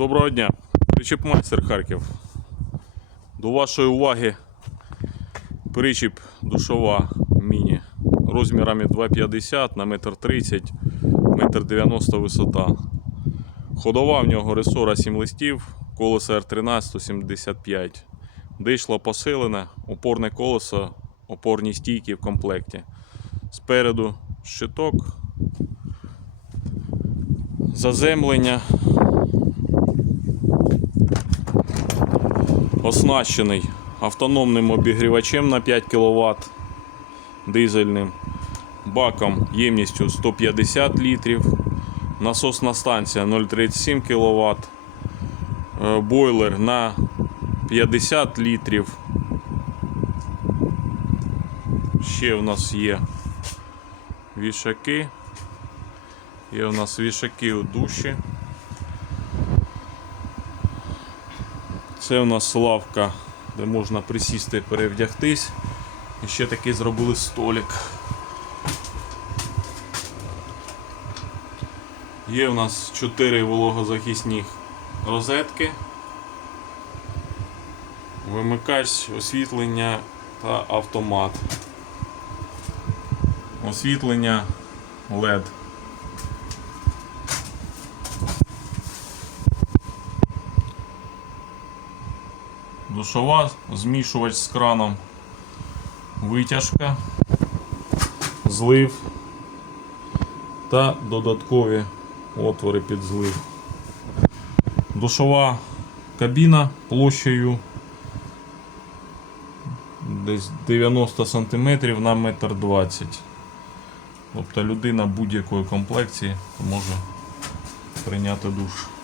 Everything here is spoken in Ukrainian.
Доброго дня, Причіп-майстер Харків. До вашої уваги причіп душова міні розмірами 2,50 на 1,30 м, 1,90 висота. Ходова в нього ресора 7 листів, колесо R13 175. Дишло посилене, опорне колесо, опорні стійки в комплекті. Спереду щиток, заземлення. Оснащений автономним обігрівачем на 5 кВт дизельним, баком ємністю 150 літрів, насосна станція 0,37 кВт, е, бойлер на 50 літрів. Ще у нас є вішаки. Є у нас вішаки у душі. Це у нас лавка, де можна присісти, перевдягтись. І ще такий зробили столик. Є у нас 4 вологозахисні розетки, вимикач, освітлення та автомат. Освітлення LED. Душова, змішувач з краном, витяжка, злив та додаткові отвори під злив. Душова кабіна площею десь 90 см на 1,20 м. Тобто людина будь-якої комплекції може прийняти душ.